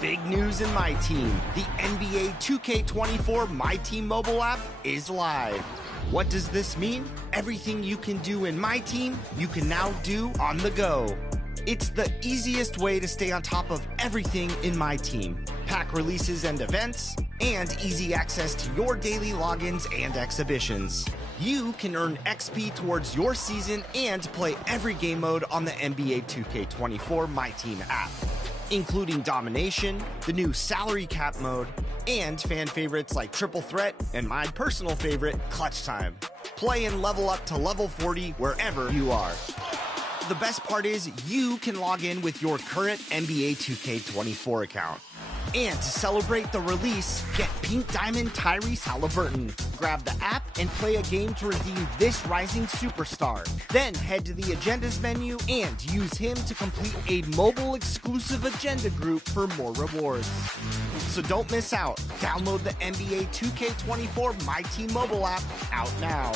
Big news in my team. The NBA 2K24 My Team mobile app is live. What does this mean? Everything you can do in my team, you can now do on the go. It's the easiest way to stay on top of everything in my team. Pack releases and events, and easy access to your daily logins and exhibitions. You can earn XP towards your season and play every game mode on the NBA 2K24 My Team app, including Domination, the new Salary Cap mode, and fan favorites like Triple Threat and my personal favorite, Clutch Time. Play and level up to level 40 wherever you are. The best part is you can log in with your current NBA 2K24 account. And to celebrate the release, get Pink Diamond Tyrese Halliburton. Grab the app and play a game to redeem this rising superstar. Then head to the Agendas menu and use him to complete a mobile exclusive agenda group for more rewards. So don't miss out. Download the NBA 2K24 My Team mobile app out now.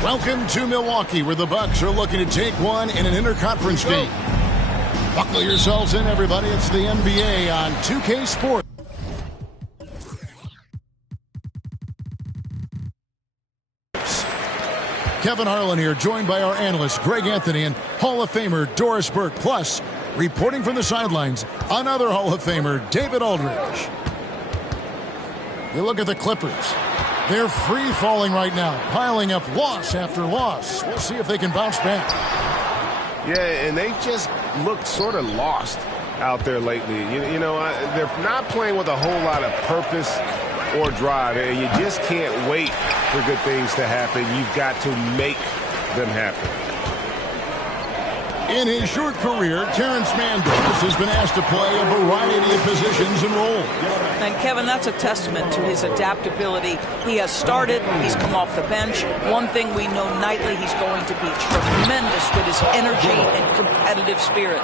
Welcome to Milwaukee, where the Bucks are looking to take one in an interconference game. Buckle yourselves in, everybody. It's the NBA on 2K Sports. Kevin Harlan here, joined by our analyst, Greg Anthony, and Hall of Famer Doris Burke. Plus, reporting from the sidelines, another Hall of Famer, David Aldridge. You look at the Clippers. They're free-falling right now, piling up loss after loss. We'll see if they can bounce back. Yeah, and they just looked sort of lost out there lately. You know, they're not playing with a whole lot of purpose or drive, and you just can't wait for good things to happen. You've got to make them happen. In his short career, Terrence Mann-Davis has been asked to play a variety of positions and roles. And, Kevin, that's a testament to his adaptability. He has started. He's come off the bench. One thing we know nightly, he's going to be tremendous with his energy and competitive spirit.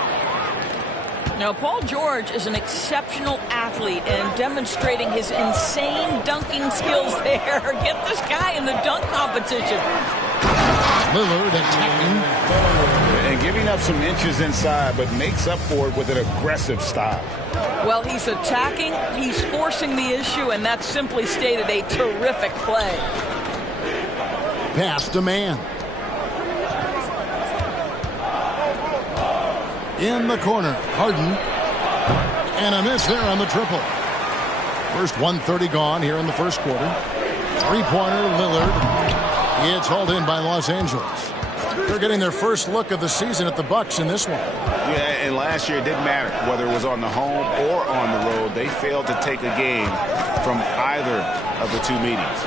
Now, Paul George is an exceptional athlete and demonstrating his insane dunking skills there. Get this guy in the dunk competition. Lillard attacking. And giving up some inches inside, but makes up for it with an aggressive style. Well, he's attacking, he's forcing the issue, and that's simply stated a terrific play. Pass to man. In the corner, Harden. And a miss there on the triple. First 1:30 gone here in the first quarter. Three-pointer, Lillard. It's hauled in by Los Angeles. They're getting their first look of the season at the Bucks in this one. Yeah, and last year it didn't matter whether it was on the home or on the road. They failed to take a game from either of the two meetings.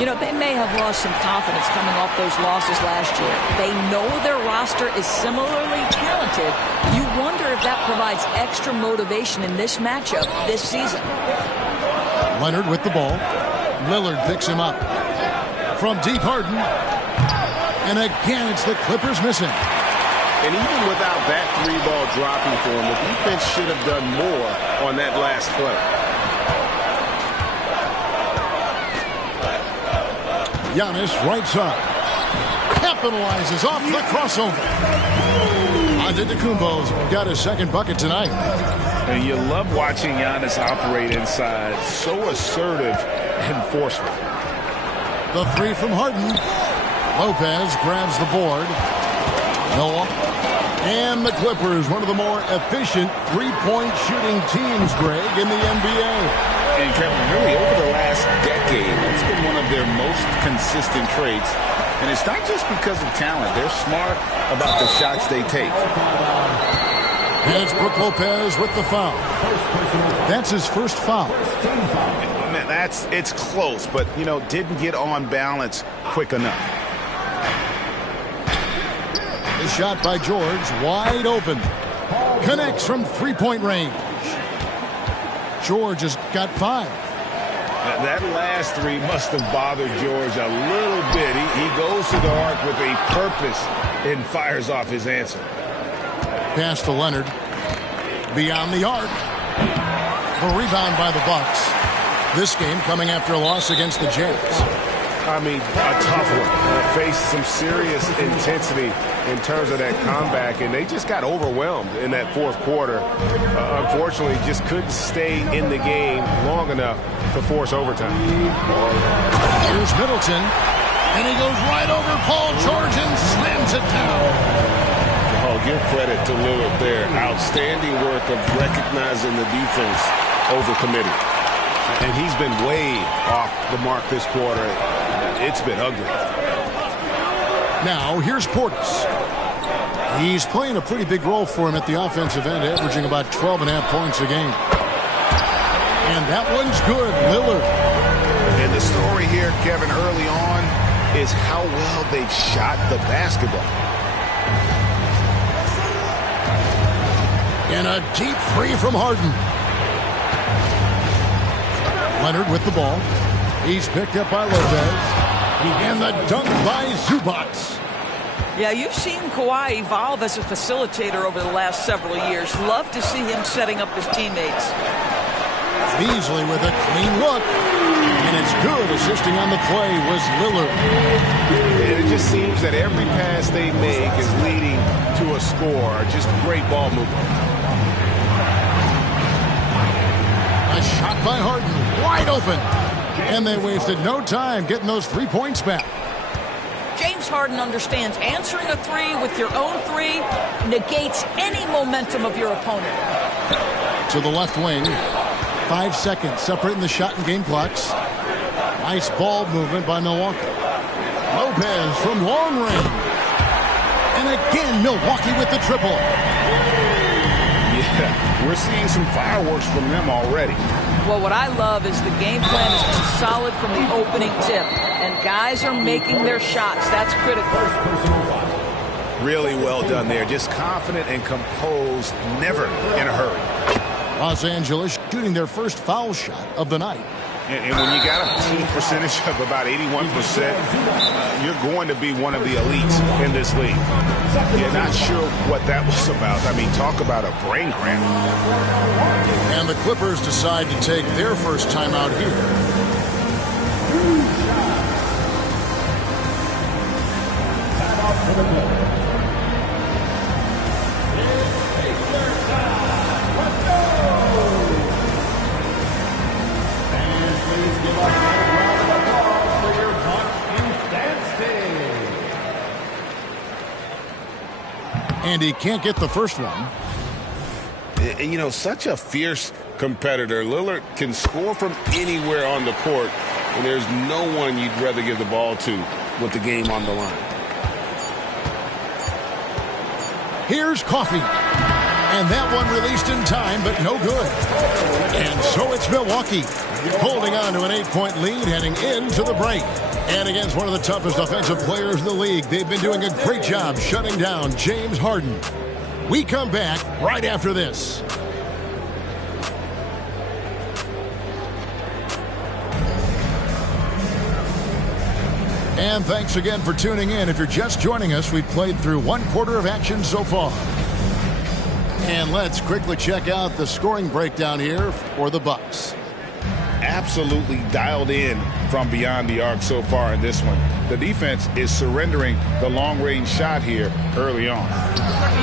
You know, they may have lost some confidence coming off those losses last year. They know their roster is similarly talented. You wonder if that provides extra motivation in this matchup this season. Leonard with the ball. Lillard picks him up. From deep, Harden. And again, it's the Clippers missing. And even without that three-ball dropping for him, the defense should have done more on that last play. Giannis, right side. Capitalizes off the crossover. Antetokounmpo's got his second bucket tonight. And you love watching Giannis operate inside. So assertive and forceful. The three from Harden. Lopez grabs the board. Noah. And the Clippers, one of the more efficient three-point shooting teams, Greg, in the NBA. And Kevin, really over the last decade, it's been one of their most consistent traits. And it's not just because of talent. They're smart about the shots they take. And it's Brook Lopez with the foul. That's his first foul. It's close, but, didn't get on balance quick enough. The shot by George, wide open. Connects from three-point range. George has got 5. That last three must have bothered George a little bit. He goes to the arc with a purpose and fires off his answer. Pass to Leonard. Beyond the arc. A rebound by the Bucks. This game coming after a loss against the Jazz. I mean, a tough one. Faced some serious intensity in terms of that comeback, and they just got overwhelmed in that fourth quarter. Unfortunately, just couldn't stay in the game long enough to force overtime. Here's Middleton, and he goes right over Paul George and slams it down. Oh, give credit to Lillard there. Outstanding work of recognizing the defense overcommitted. And he's been way off the mark this quarter. It's been ugly. Now, here's Portis. He's playing a pretty big role for him at the offensive end, averaging about 12.5 points a game. And that one's good, Lillard. And the story here, Kevin, early on is how well they've shot the basketball. And a deep three from Harden. Leonard with the ball. He's picked up by Lopez. And the dunk by Zubac. Yeah, you've seen Kawhi evolve as a facilitator over the last several years. Love to see him setting up his teammates. Beasley with a clean look. And it's good. Assisting on the play was Lillard. And it just seems that every pass they make is leading to a score. Just great ball movement. A shot by Harden. Wide open. And they wasted no time getting those 3 points back. James Harden understands answering a three with your own three negates any momentum of your opponent. To the left wing. 5 seconds separating the shot and game clocks. Nice ball movement by Milwaukee. Lopez from long range. And again, Milwaukee with the triple. Yeah, we're seeing some fireworks from them already. Well, what I love is the game plan has been solid from the opening tip. And guys are making their shots. That's critical. Really well done there. Just confident and composed, never in a hurry. Los Angeles shooting their first foul shot of the night. And when you got a team percentage of about 81%, you're going to be one of the elites in this league. You're not sure what that was about. I mean, talk about a brain cramp. And the Clippers decide to take their first timeout here. And he can't get the first one. You know, such a fierce competitor. Lillard can score from anywhere on the court, and there's no one you'd rather give the ball to with the game on the line. Here's Coffey. And that one released in time, but no good. And so it's Milwaukee holding on to an 8-point lead heading into the break. And against one of the toughest offensive players in the league, they've been doing a great job shutting down James Harden. We come back right after this. And thanks again for tuning in. If you're just joining us, we've played through 1 quarter of action so far. And let's quickly check out the scoring breakdown here for the Bucks. Absolutely dialed in from beyond the arc so far in this one. The defense is surrendering the long-range shot here early on.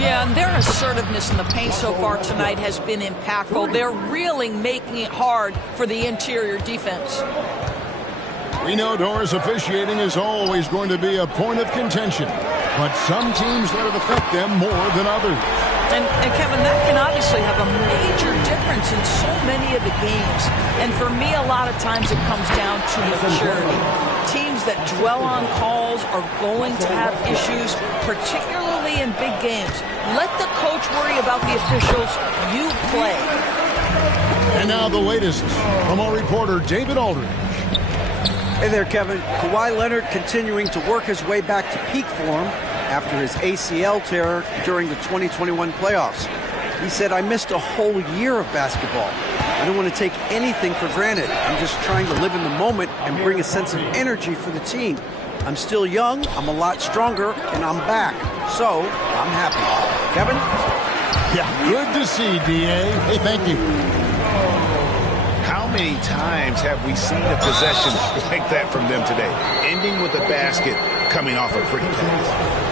Yeah, and their assertiveness in the paint so far tonight has been impactful. They're really making it hard for the interior defense. We know Doris officiating is always going to be a point of contention, but some teams let it affect them more than others. And Kevin, that can obviously have a major difference in so many of the games. And for me, a lot of times it comes down to maturity. Teams that dwell on calls are going to have issues, particularly in big games. Let the coach worry about the officials. You play. And now the latest from our reporter, David Aldridge. Hey there, Kevin. Kawhi Leonard continuing to work his way back to peak form after his ACL tear during the 2021 playoffs. He said, "I missed a whole year of basketball. I don't want to take anything for granted. I'm just trying to live in the moment and bring a sense of energy for the team. I'm still young, I'm a lot stronger, and I'm back. So, I'm happy." Kevin? Yeah, good to see, D.A. Hey, thank you. How many times have we seen a possession like that from them today? Ending with a basket, coming off a pretty pass.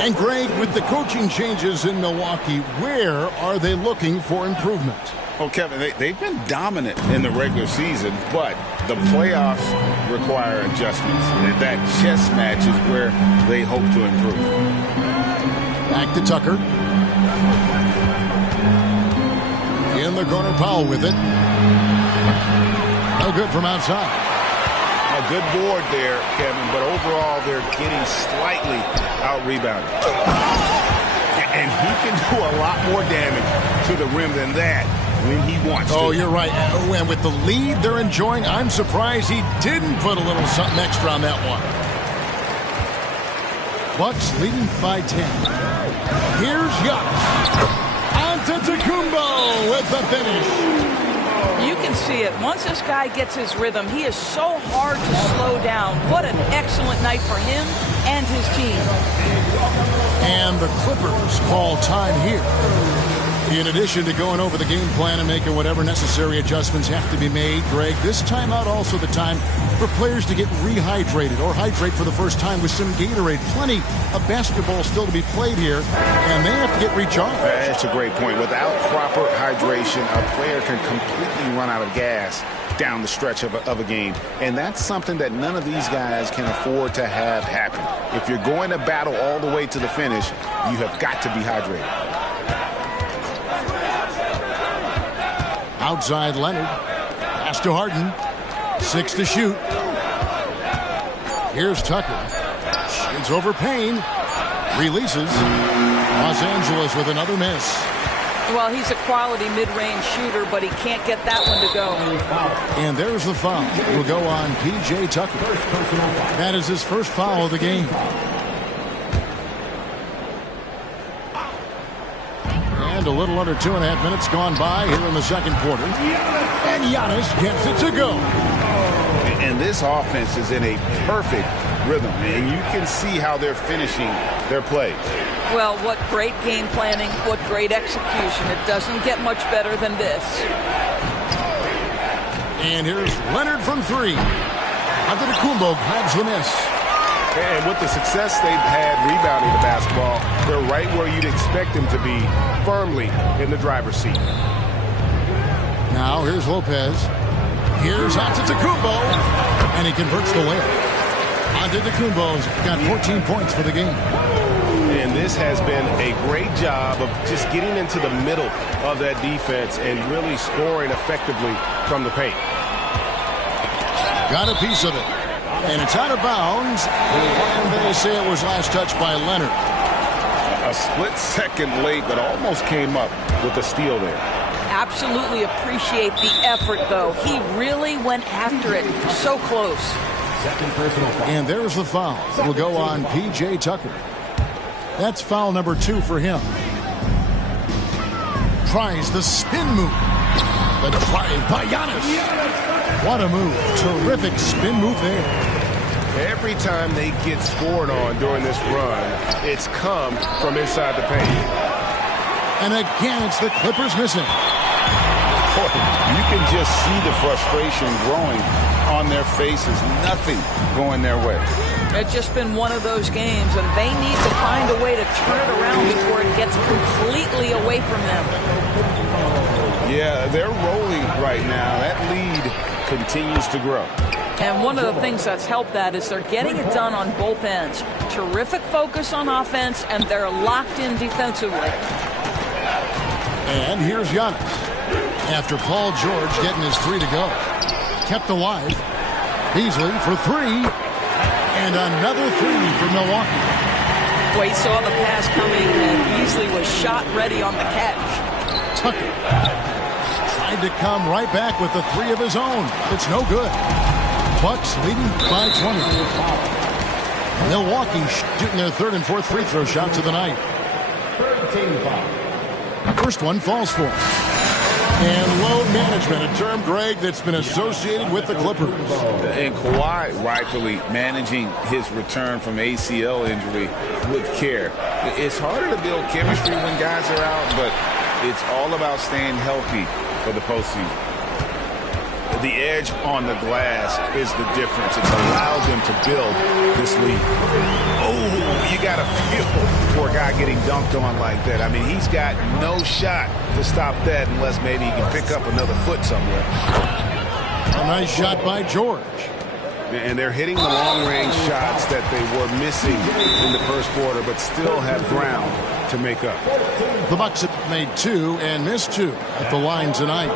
And Greg, with the coaching changes in Milwaukee, where are they looking for improvement? Well, Kevin, they've been dominant in the regular season, but the playoffs require adjustments. That chess match is where they hope to improve. Back to Tucker. In the corner, Powell with it. No good from outside. A good board there, Kevin, but overall they're getting slightly out-rebounded. And he can do a lot more damage to the rim than that when he wants to. Oh, you're right. And with the lead they're enjoying, I'm surprised he didn't put a little something extra on that one. Bucks leading by 10. Here's Giannis. Antetokounmpo with the finish. You can see it. Once this guy gets his rhythm, he is so hard to slow down. What an excellent night for him and his team. And the Clippers call time here. In addition to going over the game plan and making whatever necessary adjustments have to be made, Greg, this timeout also the time for players to get rehydrated or hydrate for the first time with some Gatorade. Plenty of basketball still to be played here, and they have to get recharged. That's a great point. Without proper hydration, a player can completely run out of gas down the stretch of a game, and that's something that none of these guys can afford to have happen. If you're going to battle all the way to the finish, you have got to be hydrated. Outside Leonard. Pass to Harden. 6 to shoot. Here's Tucker. Shoots over Payne. Releases. Los Angeles with another miss. Well, he's a quality mid-range shooter, but he can't get that one to go. And there's the foul. It will go on P.J. Tucker. That is his first foul of the game. And a little under 2.5 minutes gone by here in the second quarter. And Giannis gets it to go. And this offense is in a perfect rhythm, and you can see how they're finishing their plays. Well, what great game planning, what great execution. It doesn't get much better than this. And here's Leonard from 3. Antetokounmpo grabs the miss. And with the success they've had rebounding the basketball, they're right where you'd expect them to be, firmly in the driver's seat. Now here's Lopez. Here's Antetokounmpo. And he converts the layup. Antetokounmpo's got 14 points for the game. And this has been a great job of just getting into the middle of that defense and really scoring effectively from the paint. Got a piece of it. And it's out of bounds. And they say it was last touched by Leonard. A split second late, but almost came up with a steal there. Absolutely appreciate the effort, though. He really went after it. So close. And there's the foul. It will go on P.J. Tucker. That's foul number 2 for him. Tries the spin move. The drive by Giannis. What a move. Terrific spin move there. Every time they get scored on during this run, it's come from inside the paint. And again, it's the Clippers missing. Boy, you can just see the frustration growing on their faces. Nothing going their way. It's just been one of those games, and they need to find a way to turn it around before it gets completely away from them. Yeah, they're rolling right now. That lead continues to grow. And one of the things that's helped that is they're getting it done on both ends. Terrific focus on offense, and they're locked in defensively. And here's Giannis. After Paul George getting his 3 to go. Kept alive. Beasley for 3. And another three for Milwaukee. Well, he saw the pass coming and Beasley was shot ready on the catch. Tucker tried to come right back with the three of his own. It's no good. Bucks leading by 20. Milwaukee shooting their third and fourth free throw shots of the night. First one falls for him. And load management, a term, Greg, that's been associated with the Clippers. And Kawhi rightfully managing his return from ACL injury with care. It's harder to build chemistry when guys are out, but it's all about staying healthy for the postseason. The edge on the glass is the difference. It's allowed them to build this lead. Oh, you got to feel for a guy getting dunked on like that. I mean, he's got no shot to stop that unless maybe he can pick up another foot somewhere. A nice shot by George. And they're hitting the long-range shots that they were missing in the first quarter, but still have ground to make up. The Bucks have made two and missed two at the line tonight.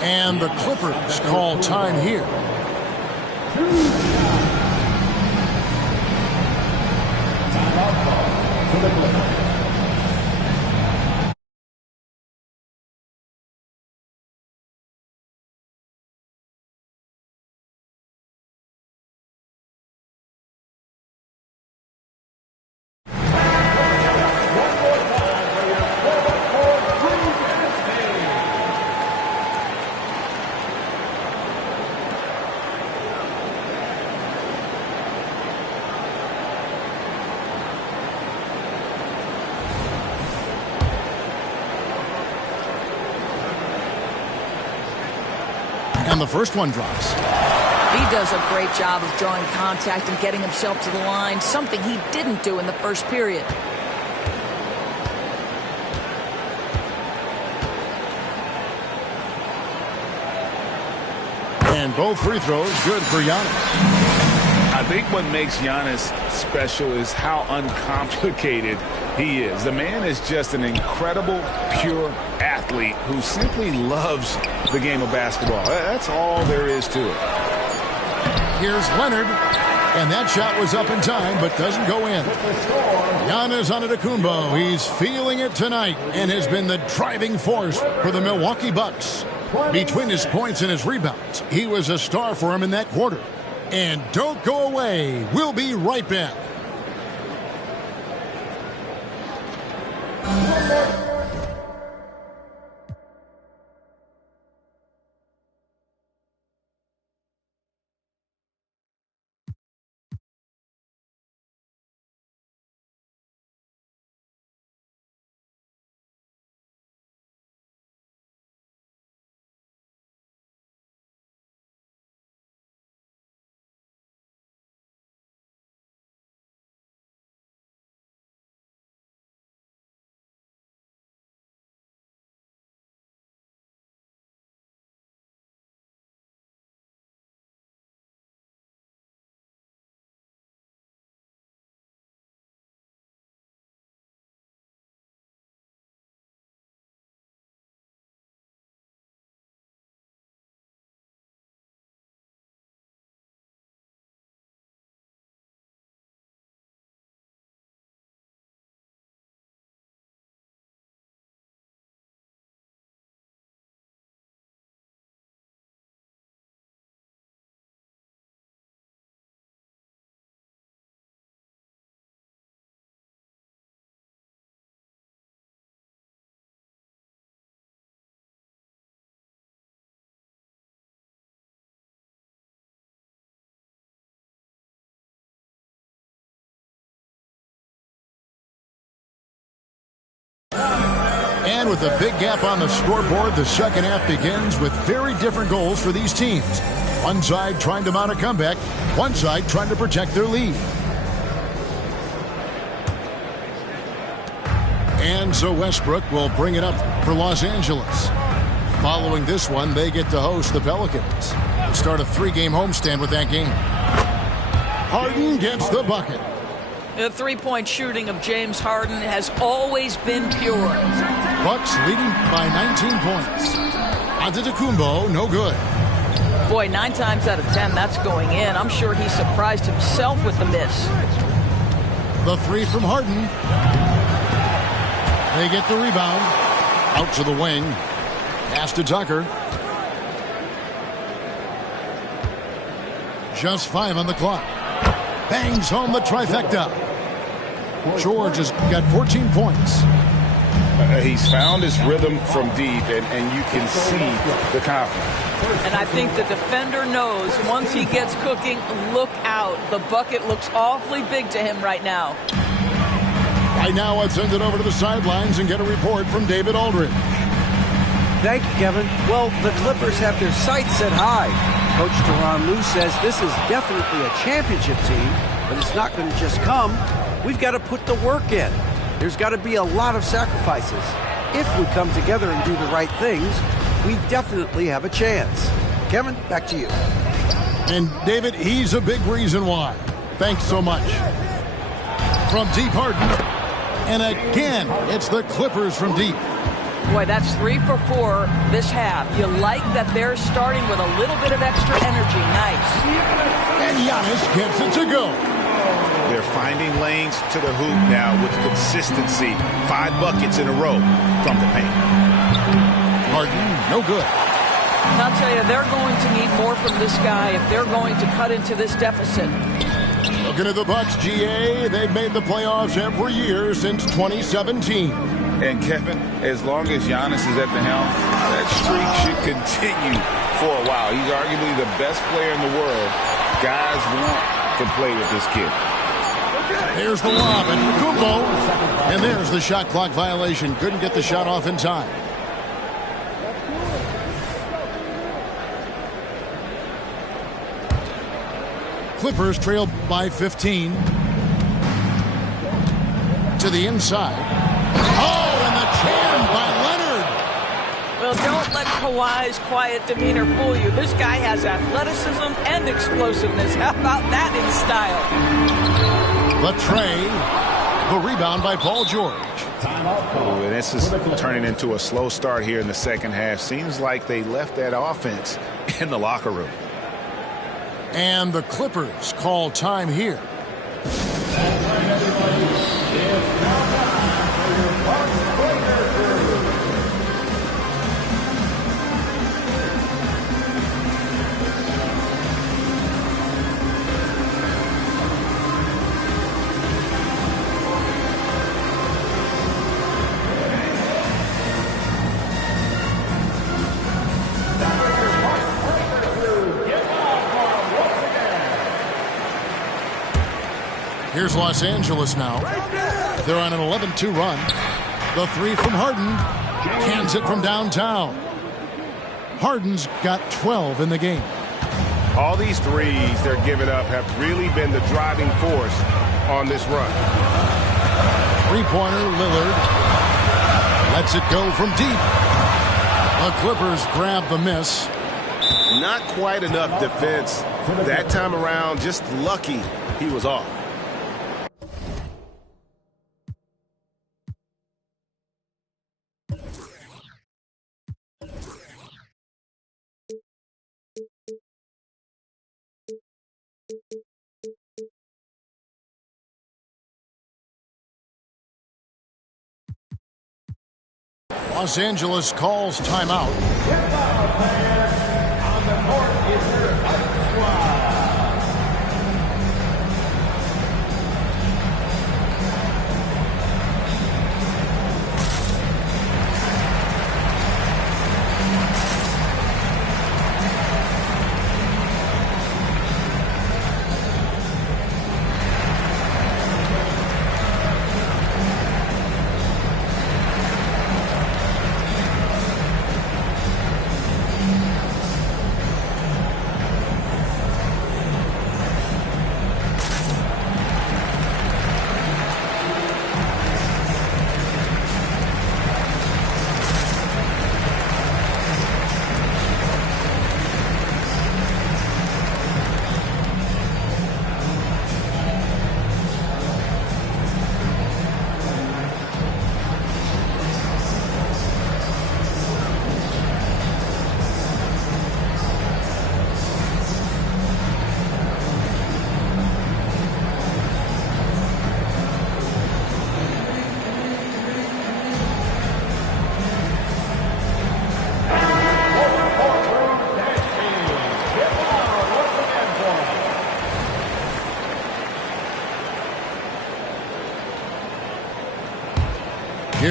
And the Clippers call time here. And the first one drops. He does a great job of drawing contact and getting himself to the line, something he didn't do in the first period. And both free throws good for Giannis. I think what makes Giannis special is how uncomplicated he is. The man is just an incredible, pure athlete who simply loves the game of basketball. That's all there is to it. Here's Leonard. And that shot was up in time, but doesn't go in. Giannis Antetokounmpo, he's feeling it tonight and has been the driving force for the Milwaukee Bucks. Between his points and his rebounds, he was a star for him in that quarter. And don't go away. We'll be right back. And with a big gap on the scoreboard, the second half begins with very different goals for these teams. One side trying to mount a comeback, one side trying to protect their lead. And so Westbrook will bring it up for Los Angeles. Following this one, they get to host the Pelicans. They'll start a 3-game homestand with that game. Harden gets the bucket. The three-point shooting of James Harden has always been pure. Bucks leading by 19 points. Antetokounmpo, no good. Boy, 9 times out of 10, that's going in. I'm sure he surprised himself with the miss. The three from Harden. They get the rebound. Out to the wing. Pass to Tucker. Just 5 on the clock. Bangs home the trifecta. George has got 14 points. He's found his rhythm from deep, and you can see the confidence. And I think the defender knows once he gets cooking, look out. The bucket looks awfully big to him right now. Right now, let's send it over to the sidelines and get a report from David Aldridge. Thank you, Kevin. Well, the Clippers have their sights set high. Coach Tyronn Lue says this is definitely a championship team, but it's not going to just come. We've got to put the work in. There's got to be a lot of sacrifices. If we come together and do the right things, we definitely have a chance. Kevin, back to you. And David, he's a big reason why. Thanks so much. From deep, Harden. And again, it's the Clippers from deep. Boy, that's 3 for 4 this half. You like that they're starting with a little bit of extra energy. Nice. And Giannis gets it to go. They're finding lanes to the hoop now with consistency. 5 buckets in a row from the paint. Harden, no good. And I'll tell you, they're going to need more from this guy if they're going to cut into this deficit. Looking at the Bucks, GA, they've made the playoffs every year since 2017. And Kevin, as long as Giannis is at the helm, that streak should continue for a while. He's arguably the best player in the world. Guys want to play with this kid. There's the lob and Kumbo. And there's the shot clock violation. Couldn't get the shot off in time. Clippers trail by 15. To the inside. Oh, and the jam by Leonard. Well, don't let Kawhi's quiet demeanor fool you. This guy has athleticism and explosiveness. How about that in style? The tray. The rebound by Paul George. Oh, and this is turning into a slow start here in the second half. Seems like they left that offense in the locker room. And the Clippers call time here. Here's Los Angeles now. They're on an 11-2 run. The three from Harden. Cans it from downtown. Harden's got 12 in the game. All these threes they're giving up have really been the driving force on this run. Three-pointer, Lillard. Lets it go from deep. The Clippers grab the miss. Not quite enough defense that time around. Just lucky he was off. Los Angeles calls timeout. On the court is your Ice Squad.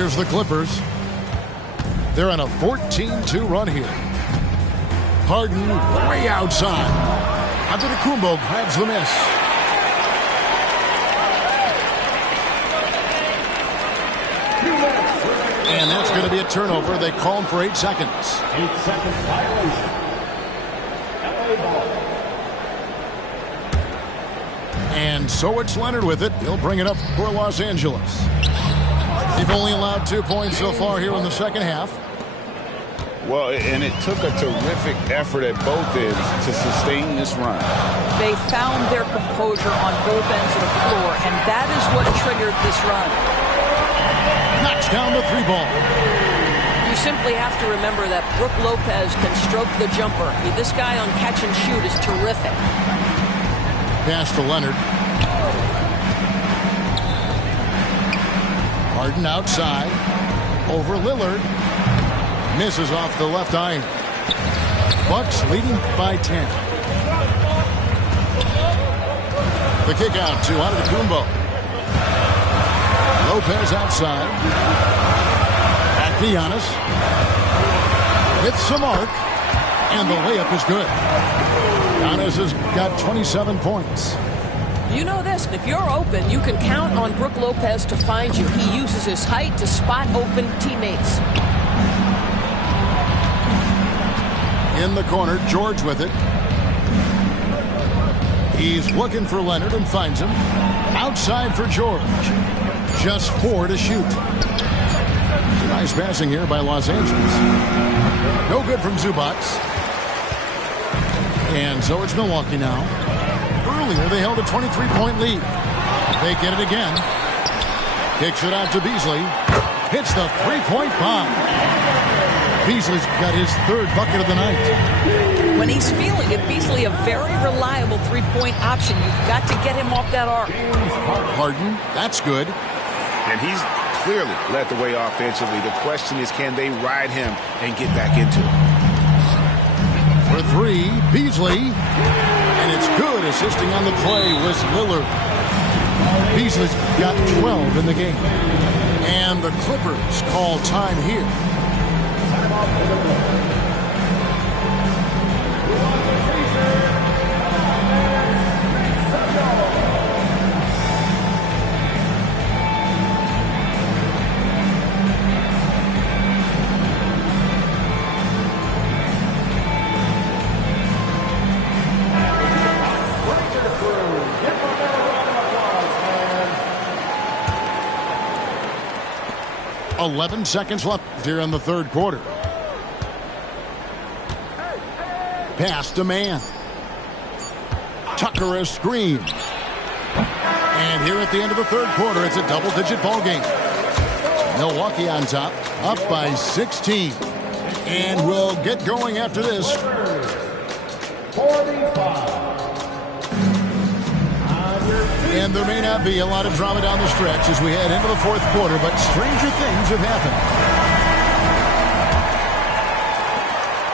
Here's the Clippers. They're on a 14-2 run here. Harden way outside. Antetokounmpo grabs the miss. And that's going to be a turnover. They call him for 8 seconds. 8-second violation. LA ball. And so it's Leonard with it. He'll bring it up for Los Angeles. They've only allowed 2 points so far here in the second half. Well, and it took a terrific effort at both ends to sustain this run. They found their composure on both ends of the floor, and that is what triggered this run. Knocks down the 3-ball. You simply have to remember that Brook Lopez can stroke the jumper. This guy on catch and shoot is terrific. Pass to Leonard. Harden outside. Over Lillard. Misses off the left iron. Bucks leading by 10. The kick out to Antetokounmpo. Lopez outside. Back to Giannis. Hits the mark. And the layup is good. Giannis has got 27 points. You know this, if you're open, you can count on Brook Lopez to find you. He uses his height to spot open teammates. In the corner, George with it. He's looking for Leonard and finds him. Outside for George. Just 4 to shoot. Nice passing here by Los Angeles. No good from Zubac. And so it's Milwaukee now. Earlier, they held a 23-point lead. They get it again. Kicks it out to Beasley. Hits the 3-point bomb. Beasley's got his 3rd bucket of the night. When he's feeling it, Beasley a very reliable 3-point option. You've got to get him off that arc. Harden, that's good. And he's clearly led the way offensively. The question is, can they ride him and get back into it? For 3, Beasley. And it's good. Assisting on the play was Lillard. Beasley's got 12 in the game. And the Clippers call time here. And 11 seconds left here in the 3rd quarter. Pass to man. Tucker a screen. And here at the end of the 3rd quarter, it's a double-digit ball game. Milwaukee on top, up by 16. And we'll get going after this. 45. And there may not be a lot of drama down the stretch as we head into the 4th quarter, but stranger things have happened.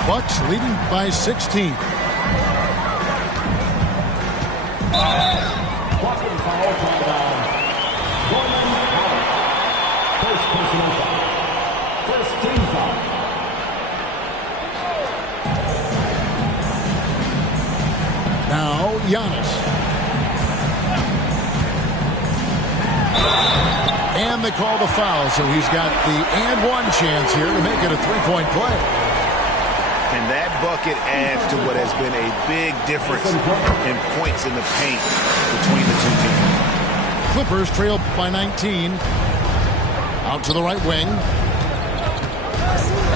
Bucks leading by 16. Blocking foul on Norman Howard. First personal foul. First team foul. Now Giannis. And they call the foul, so he's got the and one chance here to make it a 3-point play. And that bucket adds to what has been a big difference in points in the paint between the two teams. Clippers trail by 19. Out to the right wing.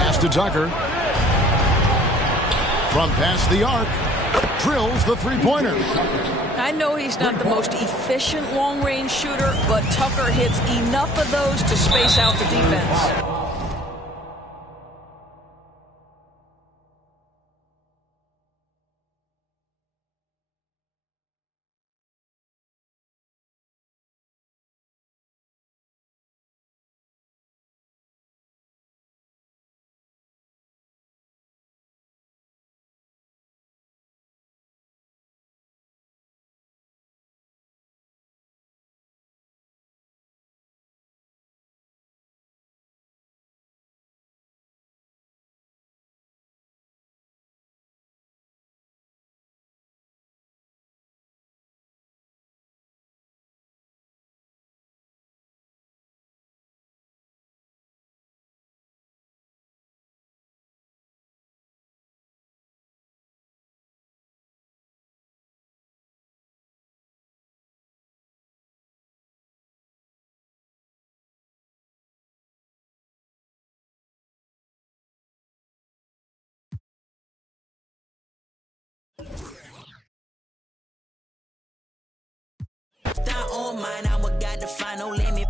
Pass to Tucker. From past the arc. Drills the 3-pointer. I know he's not the most efficient long-range shooter, but Tucker hits enough of those to space out the defense. mind, I would got to find no limit.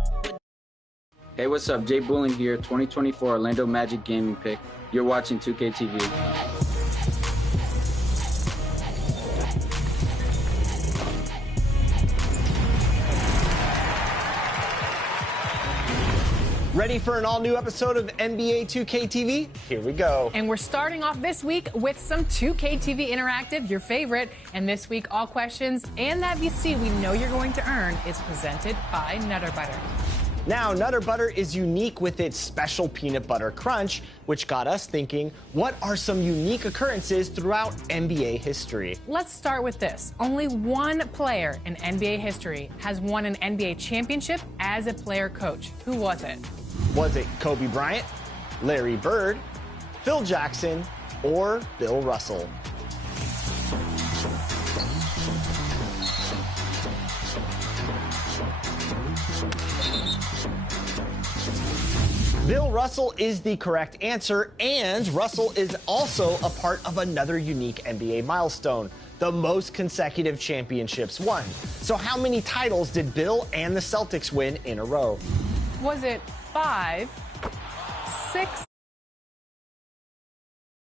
Hey, what's up? Jay Bulling here, 2024 Orlando Magic Gaming Pick. You're watching 2K TV. Ready for an all-new episode of NBA 2K TV? Here we go. And we're starting off this week with some 2K TV Interactive, your favorite. And this week, all questions and that VC we know you're going to earn is presented by Nutter Butter. Now, Nutter Butter is unique with its special peanut butter crunch, which got us thinking, what are some unique occurrences throughout NBA history? Let's start with this. Only one player in NBA history has won an NBA championship as a player coach. Who was it? Was it Kobe Bryant, Larry Bird, Phil Jackson, or Bill Russell? Bill Russell is the correct answer, and Russell is also a part of another unique NBA milestone, the most consecutive championships won. So how many titles did Bill and the Celtics win in a row? Was it 5, 6,